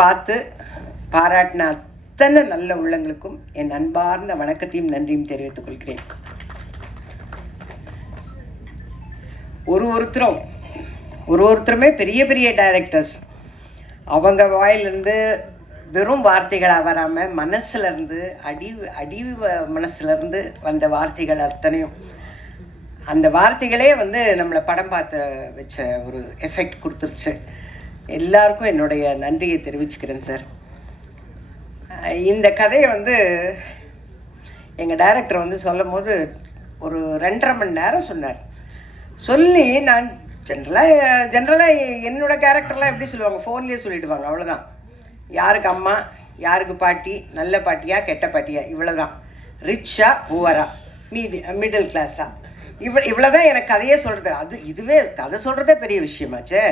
பார்த்து பாராட்டின அத்தனை நல்ல உள்ளங்களுக்கும் என் அன்பார்ந்த வணக்கத்தையும் நன்றியும் தெரிவித்துக் கொள்கிறேன். ஒருத்தருமே பெரிய பெரிய டைரக்டர்ஸ். அவங்க வாயிலிருந்து வெறும் வார்த்தைகளாக வராமல் மனசுலேருந்து அடி மனசுலேருந்து வந்த வார்த்தைகள் அத்தனையும், அந்த வார்த்தைகளே நம்மளை படம் பார்த்து வச்ச ஒரு எஃபெக்ட் கொடுத்துருச்சு. எல்லாருக்கும் என்னுடைய நன்றியை தெரிவிச்சுக்கிறேன் சார். இந்த கதையை எங்கள் டைரக்டர் சொல்லும் போது ஒரு 2.5 மணி நேரம் சொன்னார். சொல்லி நான் ஜென்ரலாக என்னோடய கேரக்டர்லாம் எப்படி சொல்லுவாங்க, ஃபோன்லேயே சொல்லிவிடுவாங்க, அவ்வளோதான். யாருக்கு அம்மா, யாருக்கு பாட்டி, நல்ல பாட்டியா கெட்ட பாட்டியா, இவ்வளோதான். ரிச்சா புவரா, மிடில் கிளாஸா, இவ்வளோதான் எனக்கு கதையே சொல்கிறது. இதுவே கதை சொல்கிறதே பெரிய விஷயமாச்சே.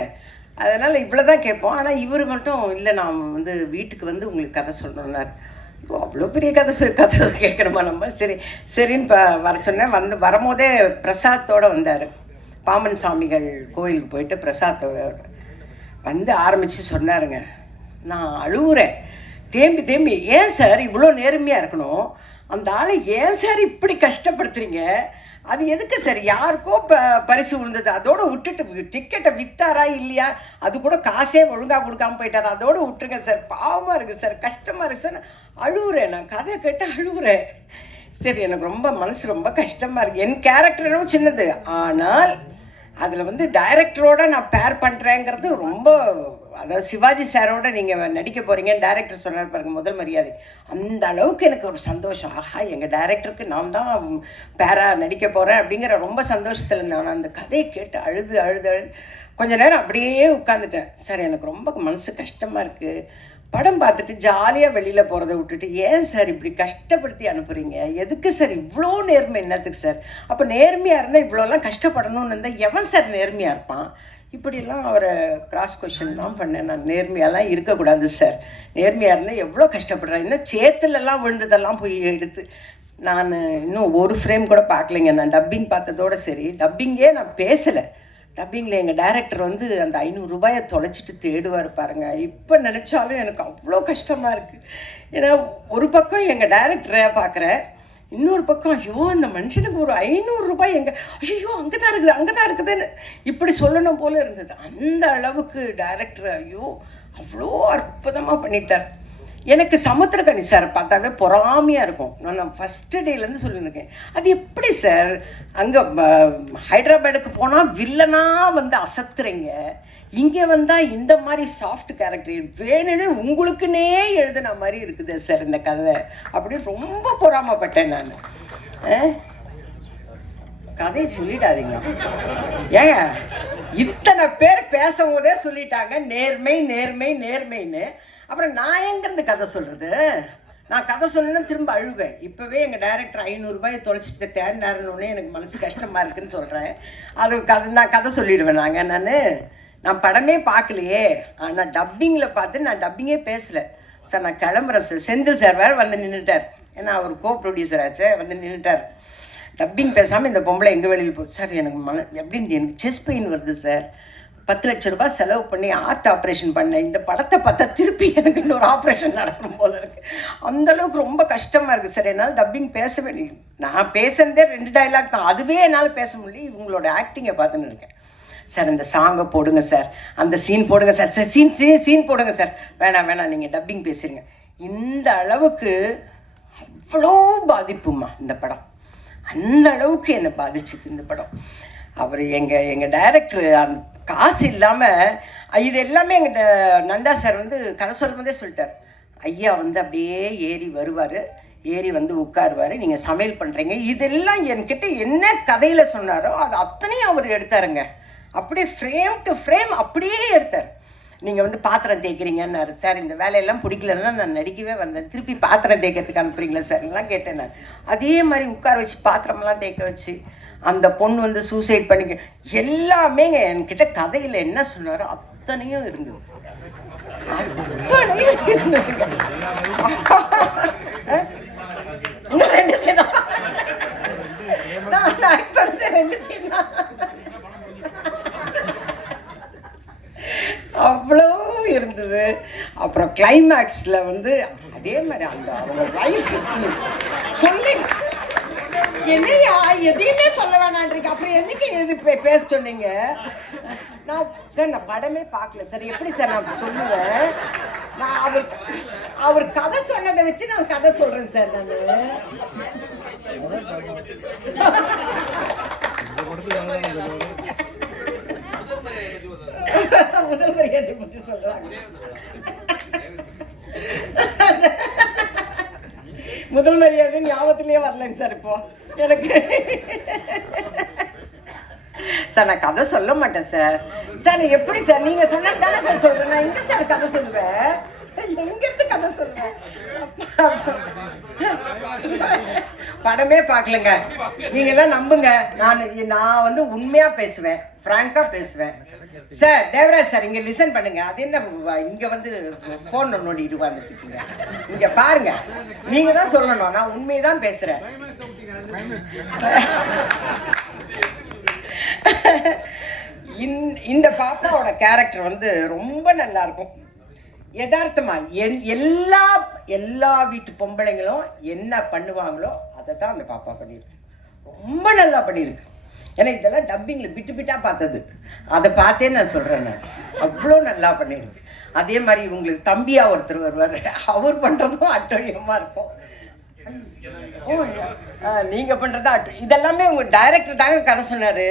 அதனால் இவ்வளோ தான் கேட்போம். ஆனால் இவர் மட்டும் இல்லை, நான் வீட்டுக்கு உங்களுக்கு கதை சொல்லணுன்னார். அவ்வளோ பெரிய கதை கேட்கணுமா நம்ம? சரின்னு வர சொன்னேன். வரும்போதே பிரசாத்தோடு வந்தார். பாம்பன் சாமிகள் கோயிலுக்கு போயிட்டு பிரசாத்தை ஆரம்பித்து சொன்னாருங்க. நான் அழுவுறேன் தேம்பி. ஏன் சார் இவ்வளோ நேர்மையாக இருக்கணும்? அந்த ஆளை ஏன் சார் இப்படி கஷ்டப்படுத்துறீங்க? அது எதுக்கு சார்? யாருக்கோ பரிசு விழுந்தது, அதோடு விட்டுட்டு டிக்கெட்டை விற்றாரா இல்லையா, அது கூட காசே ஒழுங்காக கொடுக்காமல் போயிட்டாரா, அதோடு விட்டுருங்க சார். பாவமாக இருக்குது சார், கஷ்டமாக இருக்குது சார். அழுவுறேன், நான் கதையை கேட்டு அழுவுறேன். சரி, எனக்கு மனசு ரொம்ப கஷ்டமாக இருக்குது. என் கேரக்டரும் சின்னது, ஆனால் அதில் டைரக்டரோட நான் பேர் பண்ணுறேங்கிறது ரொம்ப, அதாவது சிவாஜி சாரோட நீங்கள் நடிக்க போகிறீங்கன்னு டைரக்டர் சொன்னார் பாருங்க, முதல் மரியாதை. அந்த அளவுக்கு எனக்கு ஒரு சந்தோஷம். ஆஹா, எங்கள் டைரக்டருக்கு நான் தான் பேராக நடிக்க போகிறேன் அப்படிங்கிற ரொம்ப சந்தோஷத்தில் இருந்தேன். நான் அந்த கதையை கேட்டு அழுது கொஞ்சம் நேரம் அப்படியே உட்காந்துட்டேன். சார், எனக்கு ரொம்ப மனசு கஷ்டமாக இருக்குது. படம் பார்த்துட்டு ஜாலியாக வெளியில் போகிறத விட்டுட்டு ஏன் சார் இப்படி கஷ்டப்படுத்தி அனுப்புகிறீங்க? எதுக்கு சார் இவ்வளோ நேர்மை? என்னத்துக்கு சார்? அப்போ நேர்மையாக இருந்தால் இவ்வளோலாம் கஷ்டப்படணும்னு இருந்தால் எவன் சார் நேர்மையாக இருப்பான்? இப்படிலாம் அவரை கிராஸ் கொஷின் தான் பண்ணேன். நான் நேர்மையாலாம் இருக்கக்கூடாது சார், நேர்மையாக இருந்தால் எவ்வளோ கஷ்டப்படுறேன். இன்னும் சேத்துலலாம் விழுந்ததெல்லாம் போய் எடுத்து நான் இன்னும் ஒரு ஃப்ரேம் கூட பார்க்கலைங்க. நான் டப்பிங் பார்த்ததோடு சரி, டப்பிங்கே நான் பேசலை. டப்பிங்கில் எங்கள் டைரக்டர் அந்த 500 ரூபாயை தொலைச்சிட்டு தேடுவார் பாருங்கள். இப்போ நினச்சாலும் எனக்கு அவ்வளோ கஷ்டமாக இருக்குது. ஏன்னா ஒரு பக்கம் எங்கள் டைரக்டரை பார்க்குறேன், இன்னொரு பக்கம் ஐயோ இந்த மனுஷனுக்கு ஒரு 500 ரூபாய் ஐயோ அங்கே தான் இருக்குதுன்னு இப்படி சொல்லணும் போல இருந்தது. அந்த அளவுக்கு டைரக்டர் ஐயோ அவ்வளோ அற்புதமாக பண்ணிட்டார். எனக்கு சமுத்திரக்கனி சார் பார்த்தாவே பொறாமையாக இருக்கும். நான் ஃபஸ்ட்டு டேலேருந்து சொல்லியிருக்கேன், அது எப்படி சார் அங்கே ஹைதராபாடுக்கு போனால் வில்லனாக அசத்துறீங்க, இங்கே வந்தால் இந்த மாதிரி சாஃப்ட் கேரக்டர் வேணுன்னு உங்களுக்குன்னே எழுதுன மாதிரி இருக்குது சார் இந்த கதை அப்படின்னு ரொம்ப பொறாமப்பட்டேன் நான். கதையை சொல்லிடாதீங்க ஏங்க, இத்தனை பேர் பேசும்போதே சொல்லிட்டாங்க நேர்மை நேர்மை நேர்மைன்னு. அப்புறம் நான் எங்கேருந்து கதை சொல்கிறது? நான் கதை சொல்லணும்னா திரும்ப அழுவேன். இப்போவே எங்கள் டைரக்டர் 500 ரூபாயை தொலைச்சிட்டு தேடினாருன்னொன்னே எனக்கு மனசு கஷ்டமாக இருக்குதுன்னு சொல்கிறேன். நான் கதை சொல்லிவிடுவேன். நான் படமே பார்க்கலையே, ஆனால் டப்பிங்கில் பார்த்து நான் டப்பிங்கே பேசலை சார். நான் கிளம்புறேன் சார். செந்தில் சார் வேறு நின்றுட்டார். ஏன்னா அவர் கோ ப்ரொடியூசர் ஆச்சு, நின்றுட்டார். டப்பிங் பேசாமல் இந்த பொம்பளை எங்கள் வெளியில் போச்சு சார். எனக்கு எப்படின்னு எனக்கு செஸ்ட் பெயின் வருது சார். 10 லட்ச ரூபாய் செலவு பண்ணி ஆர்ட் ஆப்ரேஷன் பண்ணேன். இந்த படத்தை பார்த்தா திருப்பி எனக்கு இன்னொரு ஆப்ரேஷன் நடக்கணும் போல இருக்குது. அந்தளவுக்கு ரொம்ப கஷ்டமாக இருக்குது சார். என்னால் டப்பிங் பேச வேண்டிய, நான் பேசுனதே 2 டைலாக் தான், அதுவே என்னால் பேச முடியல. இவங்களோட ஆக்டிங்கை பார்த்துன்னு இருக்கேன் சார். இந்த சாங்கை போடுங்க சார், அந்த சீன் போடுங்க சார், சீன் போடுங்க சார். வேணாம் நீங்கள் டப்பிங் பேசுறீங்க. இந்த அளவுக்கு அவ்வளோ பாதிப்புமா இந்த படம். அந்த அளவுக்கு என்னை பாதிச்சுது இந்த படம். அவர் எங்கள் டைரக்டர் அந்த காசு இல்லாமல் இது எல்லாமே எங்கிட்ட நந்தா சார் கதை சொல்லும் போதே சொல்லிட்டார். ஐயா அப்படியே ஏறி வருவார், ஏறி உட்காருவார், நீங்கள் சமையல் பண்ணுறீங்க, இதெல்லாம் என்கிட்ட என்ன கதையில் சொன்னாரோ அது அத்தனையும் அவர் எடுத்தாருங்க. அப்படியே ஃப்ரேம் டு ஃப்ரேம் அப்படியே எடுத்தார். நீங்கள் பாத்திரம் தேய்க்கிறீங்கன்னாரு சார். இந்த வேலையெல்லாம் பிடிக்கலன்னா நான் நடிக்கவே வந்தேன். திருப்பி பாத்திரம் தேய்க்கிறதுக்கு அனுப்புறீங்களா சார் எல்லாம் கேட்டேன் நான். அதே மாதிரி உட்கார வச்சு பாத்திரமெல்லாம் தேய்க்க வச்சு அந்த பொண்ணு சூசைட் பண்ணிக்க எல்லாமே என்கிட்ட கதையில் என்ன சொன்னாரோ அத்தனையும் இருந்தது. அத்தனையும் இருந்ததுங்க. இன்னும் 2 சீனா நான் 2 சீனா அவ்வளோ இருந்தது. அப்புறம் கிளைமேக்ஸில் வந்து அதே மாதிரி அந்த அவங்க வைஃப் சொல்லி என்னையா எதையுமே சொல்ல வேணான்றீங்க, அப்புறம் என்னைக்கு எது பேச சொன்னீங்க? நான் சார் நான் படமே பார்க்கல சார், எப்படி சார் நான் சொல்லுவேன்? நான் அவர் கதை சொன்னதை வச்சு நான் கதை சொல்றேன் சார். நான் முதல் மரியாதை பத்தி சொல்றாங்க. முதல் மரியாதை ஞாபகத்திலேயே வரலைங்க சார் இப்போ எனக்கு. சார் நான் கதை சொல்ல மாட்டேன் சார். சார் எப்படி சார் நீங்க சொன்னது தானே சார் சொல்றேன். நான் எங்க சார் கதை சொல்லுவேன்? எங்கிருந்து கதை சொல்லுவேன்? படமே பார்க்கலங்க. நீங்க எல்லாம் நம்புங்க, நான் வந்து உண்மையா பேசுவேன், பிராங்கா பேசுவேன். சார் தேவராஜ் சார் இங்க லிசன் பண்ணுங்க. அது என்ன இங்க வந்து போன் நோண்டிட்டு வந்துட்டு இருக்கீங்க? இங்க பாருங்க, நீங்க தான் சொல்லணும், நான் உண்மையதான் பேசுறேன். இந்த பாப்பாவோட கேரக்டர் வந்து ரொம்ப நல்லா இருக்கும். யதார்த்தமா எல்லா வீட்டு பொம்பளைங்களும் என்ன பண்ணுவாங்களோ அதை தான் அந்த பாப்பா பண்ணியிருக்கு. ரொம்ப நல்லா பண்ணியிருக்கு. ஏன்னா இதெல்லாம் டப்பிங்கில் பிட்டு பிட்டாக பார்த்தது, அதை பார்த்தே நான் சொல்கிறேன். நான் அவ்வளோ நல்லா பண்ணியிருக்கு. அதே மாதிரி உங்களுக்கு தம்பியா ஒருத்தர் வருவார், அவர் பண்ணுறதும் அட்டழியமாக இருக்கும். நீங்கள் பண்ணுறதா இதெல்லாமே உங்கள் டைரக்டர் தாங்க கதை சொன்னார்.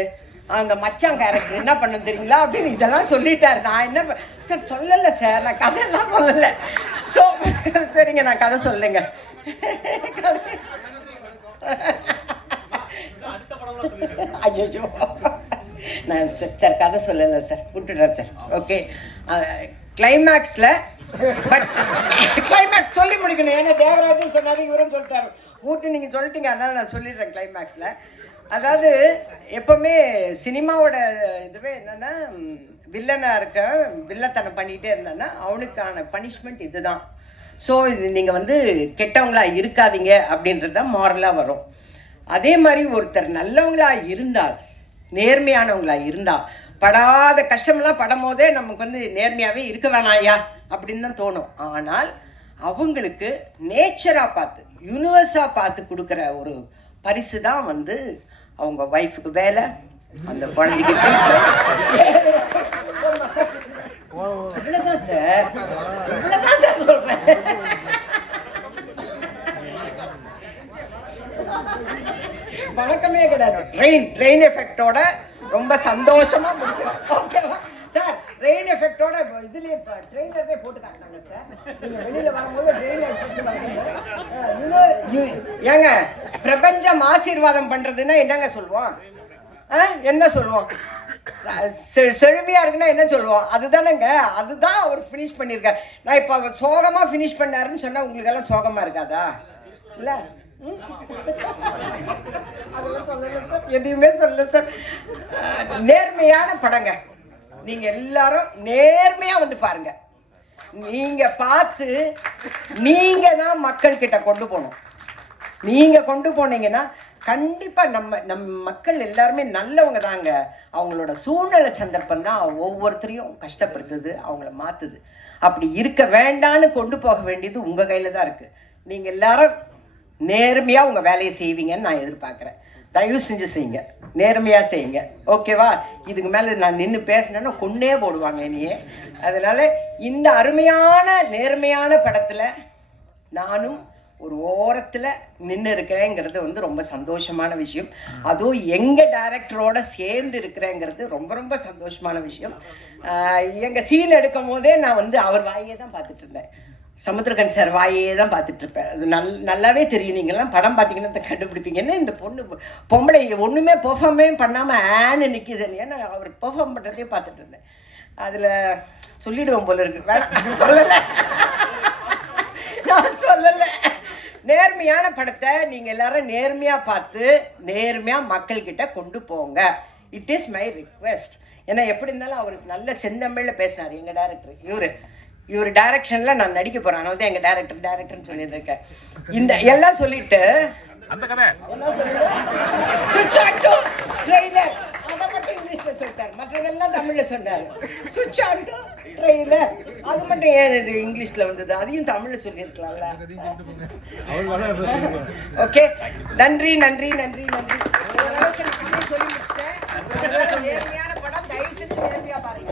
அந்த மச்சான் கேரக்டர் என்ன பண்ண தெரியுங்களா அப்படின்னு இதெல்லாம் சொல்லிட்டாரு. நான் என்ன சார் சொல்லலை சார், நான் கதையெல்லாம் சொல்லலை. ஸோ சரிங்க, நான் கதை சொல்லுங்க. ஐயோ நான் சார் கதை சொல்லலை சார், விட்டுடுறேன் சார். ஓகே, கிளைமேக்ஸில் பட் கிளைமேக்ஸ் சொல்லி முடிக்கணும். ஏன்னா தேவராஜும் சொன்னாரு, இவரும் சொல்லிட்டாரு, ஊட்டி நீங்கள் சொல்லிட்டீங்க, அதனால் நான் சொல்லிடுறேன். கிளைமேக்ஸில் அதாவது எப்போவுமே சினிமாவோட இதுவே என்னென்னா, வில்லனாக இருக்க வில்லத்தனம் பண்ணிகிட்டே இருந்தான்னா அவனுக்கான பனிஷ்மெண்ட் இதுதான். ஸோ இது நீங்கள் வந்து கெட்டவங்களாக இருக்காதீங்க அப்படின்றது தான் மாரலாக வரும். அதே மாதிரி ஒருத்தர் நல்லவங்களாக இருந்தால், நேர்மையானவங்களாக இருந்தால், படாத கஷ்டமெல்லாம் படும் போதே நமக்கு வந்து நேர்மையாகவே இருக்க வேணாயா அப்படின்னு தான் தோணும். ஆனால் அவங்களுக்கு நேச்சராக பார்த்து, யூனிவர்ஸாக பார்த்து கொடுக்குற ஒரு பரிசு தான் வந்து அவங்க ஒய்ஃபுக்கு வேலை, அந்த குழந்தைக்கு இவ்வளோதான் சார், இவ்வளோதான் சார் சொல்கிறேன். வணக்கமே கிடையாது. ரெயின் எஃபெக்டோட ரொம்ப சந்தோஷமா முடிக்கிறோம். ஓகேவா சார்? ரெயின் எஃபெக்டோட இதுலயே ட்ரெயிலரே போட்டு காட்டினாங்க சார். நீங்க வெளியில வரும்போது ரெயின் எஃபெக்ட் ஏங்க பிரபஞ்சம் ஆசீர்வாதம் பண்றதுன்னா என்னங்க சொல்லுவோம்? என்ன சொல்லுவோம்? செழுமையா இருக்குன்னா என்ன சொல்லுவோம்? அதுதானேங்க, அதுதான் அவர் ஃபினிஷ் பண்ணியிருக்காரு. நான் இப்போ அவர் சோகமா ஃபினிஷ் பண்ணாருன்னு சொன்னா உங்களுக்கு எல்லாம் சோகமா இருக்காதா? இல்ல எதுவுமே சொல்ல சார். நேர்மையான படங்க, நீங்க எல்லாரும் நேர்மையா வந்து பாருங்க. நீங்க பார்த்து நீங்க தான் மக்கள் கிட்ட கொண்டு போகணும். நீங்க கொண்டு போனீங்கன்னா கண்டிப்பா நம்ம மக்கள் எல்லாருமே நல்லவங்க தாங்க. அவங்களோட சூழ்நிலை சந்தர்ப்பம் தான் ஒவ்வொருத்தரையும் கஷ்டப்படுத்துது, அவங்கள மாத்துது. அப்படி இருக்க வேண்டான்னு கொண்டு போக வேண்டியது உங்க கையில தான் இருக்கு. நீங்க எல்லாரும் நேர்மையா உங்க வேலையை செய்வீங்கன்னு நான் எதிர்பார்க்குறேன். தயவு செஞ்சு செய்யுங்க, நேர்மையா செய்யுங்க. ஓகேவா? இதுக்கு மேலே நான் நின்று பேசினேன்னா கொன்னே போடுவாங்க என்னையே. அதனால இந்த அருமையான நேர்மையான படத்துல நானும் ஒரு ஓரத்தில் நின்று இருக்கிறேங்கிறது வந்து ரொம்ப சந்தோஷமான விஷயம். அதுவும் எங்கள் டைரக்டரோட சேர்ந்து இருக்கிறேங்கிறது ரொம்ப ரொம்ப சந்தோஷமான விஷயம். எங்கள் சீன் எடுக்கும் போதே நான் வந்து அவர் வாயே தான் பார்த்துட்டு இருந்தேன். சமுத்திரகன் சார் வாயே தான் பார்த்துட்டு இருப்பேன். அது நல்லாவே தெரியும். நீங்கள்லாம் படம் பார்த்தீங்கன்னா கண்டுபிடிப்பீங்க. என்ன இந்த பொம்பளை ஒன்றுமே பெர்ஃபார்மே பண்ணாமல் ஆன்னு நிற்கிதுன்னு. ஏன்னா அவர் பெர்ஃபார்ம் பண்ணுறதே பார்த்துட்டு இருந்தேன். அதில் சொல்லிவிடுவோம் போல இருக்கு, வேணாம் சொல்லலை, நான் சொல்லலை. நேர்மையான படத்தை நீங்கள் எல்லாரும் நேர்மையாக பார்த்து நேர்மையாக மக்கள்கிட்ட கொண்டு போங்க. It is my request. ஏன்னா எப்படி இருந்தாலும் அவருக்கு நல்ல செந்தமிழில் பேசினார் எங்கள் டைரக்டர். இவர் டைரக்ஷனில் நான் நடிக்க போகிறேன். அதனால தான் எங்கள் டைரக்டர்னு சொல்லிட்டு இருக்கேன். இந்த எல்லாம் சொல்லிட்டு சுவிட்ச் ஆன் டு ட்ரெய்லர் அதை மட்டும் இங்கிலீஷில் சொல்லிட்டார், மற்றதெல்லாம் தமிழில் சொன்னார். சுவிட்ச் ஆன் டு ட்ரெயிலர் அது மட்டும் ஏன் இது இங்கிலீஷில் வந்தது? அதையும் தமிழில் சொல்லியிருக்கலாம்ல. ஓகே, நன்றி நன்றி நன்றி நன்றி. சொல்லி முடிச்சிட்டேன். நேர்மையான படம், தயவு செஞ்சு நேர்மையாக பாருங்க.